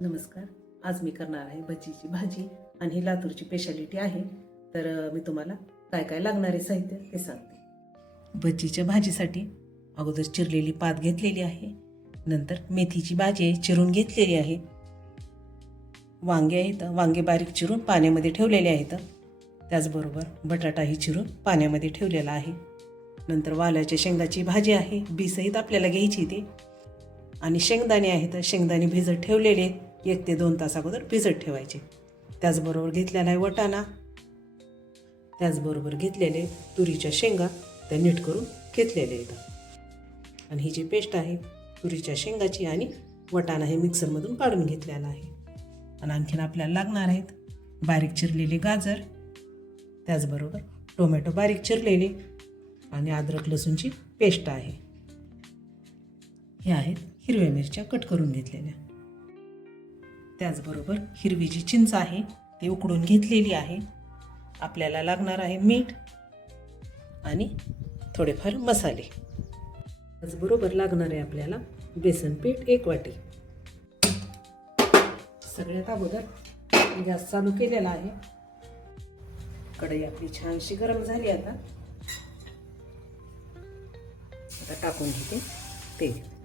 नमस्कार. आज मी करणार आहे भजीची भाजी आणि ही लातूरची स्पेशालिटी आहे. तर मी तुम्हाला काय काय लागणारे साहित्य ते सांगते. भजीच्या भाजीसाठी अगोदर चिरलेली पात घेतलेली आहे. नंतर मेथीची भाजी आहे चिरून घेतलेली आहे. वांगे आहेत वांगे बारीक चिरून पाण्यामध्ये ठेवलेले आहेत. त्याचबरोबर बटाटाही चिरून पाण्यामध्ये ठेवलेला आहे. नंतर वालाच्या शेंगाची भाजी आहे बीसहित आपल्याला घ्यायची ती. आणि शेंगदाणे आहेत शेंगदाणे भिजत ठेवलेले आहेत. एक ते दोन तास अगोदर भिजत ठेवायचे. त्याचबरोबर घेतलेला आहे वटाणा. त्याचबरोबर घेतलेले तुरीच्या शेंगा त्या नीट करून घेतलेले आहेत. आणि ही जी पेस्ट आहे तुरीच्या शेंगाची आणि वटाणा हे मिक्सरमधून काढून घेतलेला आहे. आणि आणखीन आपल्याला लागणार आहेत बारीक चिरलेले गाजर त्याचबरोबर टोमॅटो बारीक चिरलेले आणि अद्रक लसूणची पेस्ट आहे. हे आहेत हिरव्या मिरच्या कट करून घेतलेल्या. त्याचबरोबर हिरवी जी चिंच आहे ती उकडून घेतलेली आहे. आपल्याला लागणार आहे मीठ आणि थोडेफार मसाले. त्याचबरोबर लागणार आहे आपल्याला बेसन पीठ एक वाटी. सगळ्यात अगोदर गॅस चालू केलेला आहे. कढई आपली छानशी गरम झाली आता. आता टाकून घेते तेल.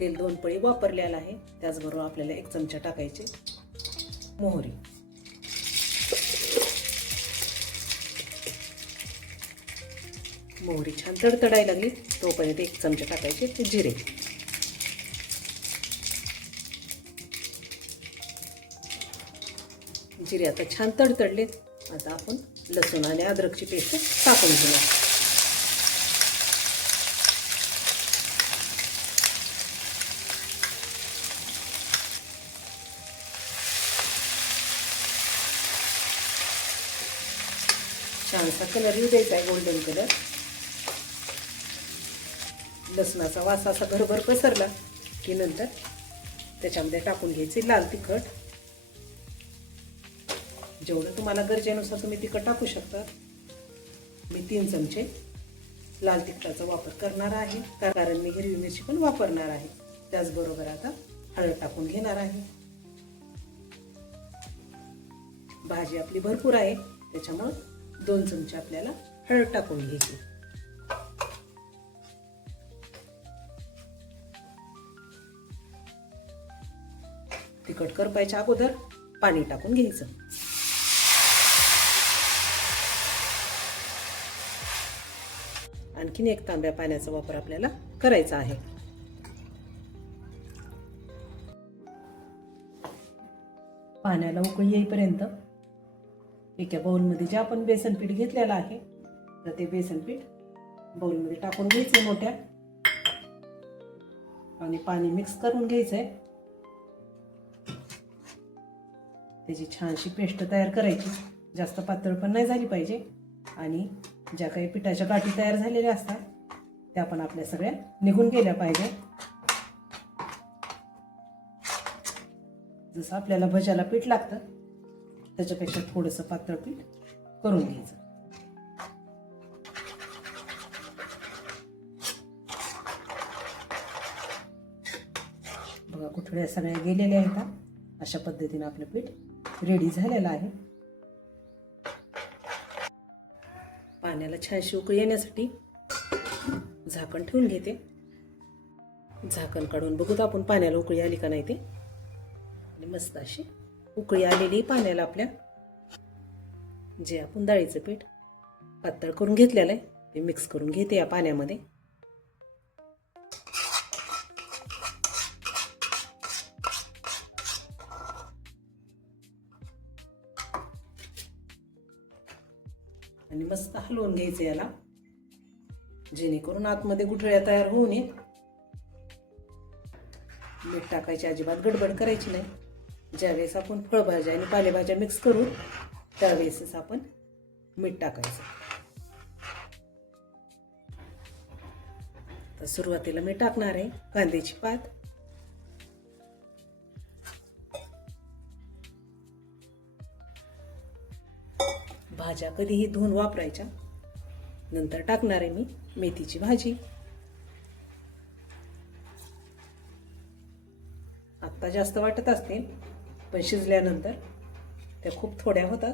तेल दोन पळी वापरलेलं आहे. त्याचबरोबर आपल्याला एक चमचा टाकायचे मोहरी. मोहरी छान तडतडायला लागली. तोपर्यंत एक चमचा टाकायचे ते जिरे. जिरे आता छान तडतडलेत आता आपण लसूण आणि अद्रकची पेस्ट टाकून घेऊया छानसा कलर येऊ द्यायचा आहे गोल्डन कलर लसणाचा वास असा घरभर पसरला की नंतर त्याच्यामध्ये टाकून घ्यायचे लाल तिखट. जेवढं तुम्हाला गरजेनुसार तुम्ही तिखट टाकू शकता मी तीन चमचे लाल तिखटाचा वापर करणार आहे. कारण मी हिरवी मिरची पण वापरणार आहे. त्याचबरोबर आता हळद टाकून घेणार आहे. भाजी आपली भरपूर आहे त्याच्यामुळं दोन चमचे आपल्याला हळद टाकून घ्यायची. तिखट करपायच्या अगोदर पाणी टाकून घ्यायचं. आणखीन एक तांब्या पाण्याचा वापर आपल्याला करायचा आहे. पाण्याला उकळी येईपर्यंत एका बाउलमध्ये जे आपण बेसन पीठ घेतलेलं आहे तर ते बेसन पीठ बाऊलमध्ये टाकून घ्यायचं मोठ्या. आणि पाणी मिक्स करून घ्यायचं आहे त्याची छानशी पेस्ट तयार करायची. जास्त पातळ पण नाही झाली पाहिजे. आणि ज्या काही पिठाच्या गाठी तयार झालेल्या असतात त्या पण आपल्या सगळ्या निघून गेल्या पाहिजे. जसं आपल्याला भज्याला पीठ लागतं त्याच्यापेक्षा थोडंसं पातळ पीठ करून घ्यायचं. बघा कुठल्या सगळ्या गेलेल्या आहेत अशा पद्धतीनं आपलं पीठ रेडी झालेलं आहे. पाण्याला छानशी उकळी येण्यासाठी झाकण ठेवून घेते. झाकण काढून बघूत आपण पाण्याला उकळी आली का नाही ते. आणि मस्त अशी उकळी आलेली पाण्याला आपल्या. जे आपण डाळीचं पीठ पातळ करून घेतलेलं आहे ते मिक्स करून घेते या पाण्यामध्ये. आणि मस्त हलवून घ्यायचं याला. जेणेकरून आतमध्ये गुठळ्या तयार होऊ नये मीठ टाकायची अजिबात गडबड करायची नाही. ज्यावेळेस आपण फळभाज्या आणि पालेभाज्या मिक्स करू त्यावेळेसच आपण मीठ टाकायचं. तर सुरुवातीला मी टाकणार आहे कांद्याची पात. भाज्या कधीही धुवून वापरायच्या. नंतर टाकणार आहे मी मेथीची भाजी. आत्ता जास्त वाटत असतील पण शिजल्यानंतर त्या खूप थोड्या होतात.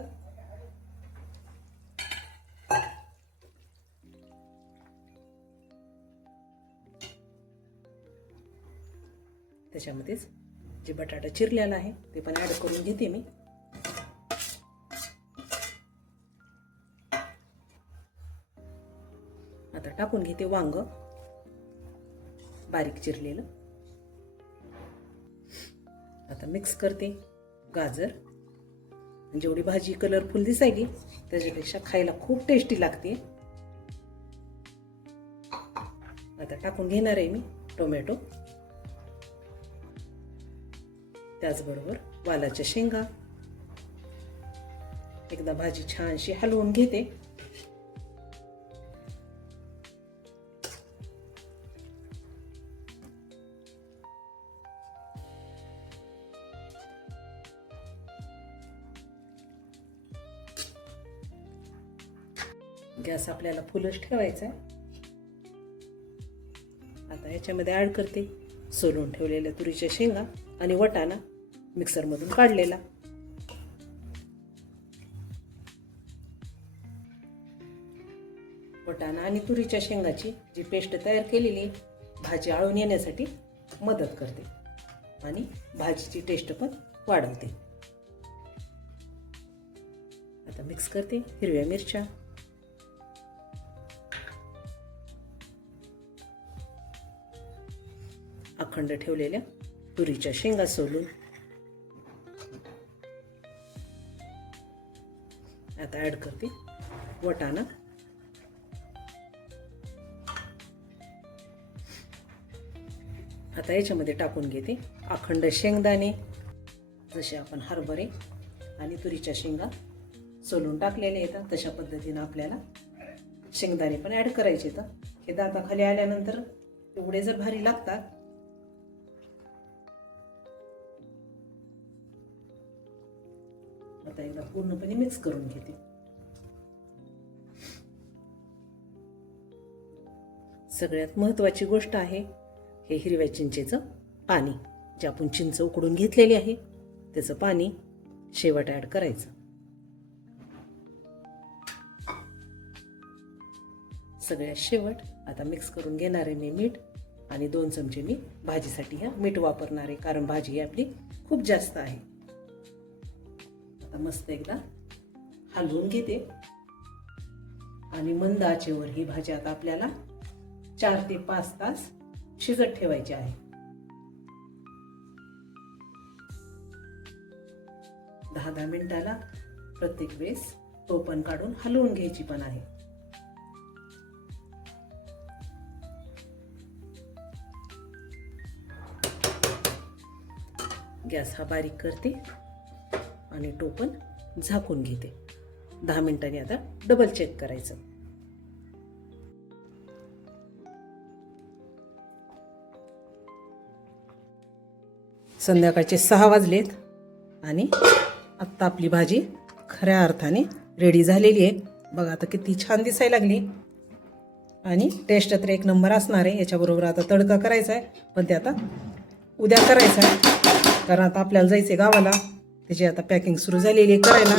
त्याच्यामध्येच जे बटाटा चिरलेला आहे ते पण ॲड करून घेते मी. आता टाकून घेते वांग. बारीक चिरलेलं. आता मिक्स करते. गाजर. जेवढी भाजी कलरफुल दिसायली त्याच्यापेक्षा खायला खूप टेस्टी लागते. आता टाकून घेणार आहे मी टोमॅटो त्याचबरोबर वालाच्या शेंगा. एकदा भाजी छानशी हलवून घेते. गॅस आपल्याला फुलच ठेवायचा आहे. आता याच्यामध्ये ॲड करते सोलून ठेवलेल्या तुरीच्या शेंगा आणि वटाणा मिक्सरमधून काढलेला. वटाणा आणि तुरीच्या शेंगाची जी पेस्ट तयार केलेली भाजी आळून येण्यासाठी मदत करते आणि भाजीची टेस्ट पण वाढवते. आता मिक्स करते हिरव्या मिरच्या. अखंड ठेवलेल्या तुरीच्या शेंगा सोलून. आता ॲड करते वटाणा. आता याच्यामध्ये टाकून घेते अखंड शेंगदाणे. जसे आपण हरभरे आणि तुरीच्या शेंगा सोलून टाकलेल्या येतात तशा पद्धतीनं आपल्याला शेंगदाणे पण ॲड करायचे तर हे दाताखाली आल्यानंतर एवढे जर भारी लागतात आता एकदा पूर्णपणे मिक्स करून घेते. सगळ्यात महत्वाची गोष्ट आहे हे हिरव्या चिंचेचं पाणी जे आपण चिंच उकडून घेतलेली आहे त्याचं पाणी शेवट ॲड करायचं. सगळ्यात शेवट आता मिक्स करून घेणार आहे मी मीठ आणि दोन चमचे मी भाजीसाठी ह्या मीठ वापरणार आहे कारण भाजी ही आपली खूप जास्त आहे. आता मस्त एकदा हलवून घेते. आणि मंद आचेवर ही भाजी आता आपल्याला चार ते पाच तास शिजत ठेवायची आहे. दहा दहा मिनिटाला प्रत्येक वेळेस टोपन काढून हलवून घ्यायची पण आहे. गॅस हा बारीक करते. आणि टोपण झाकून घेते. दहा मिनिटांनी आता डबल चेक करायचं. संध्याकाळचे सहा वाजलेत आणि आत्ता आपली भाजी खऱ्या अर्थाने रेडी झालेली आहे. बघा आता किती छान दिसायला लागली. आणि टेस्ट तर एक नंबर असणार आहे. याच्याबरोबर आता तडका करायचा आहे. पण ते आता उद्या करायचं आहे. कारण आता आपल्याला जायचं आहे गावाला. त्याची आता पॅकिंग सुरू झालेली आहे करायला.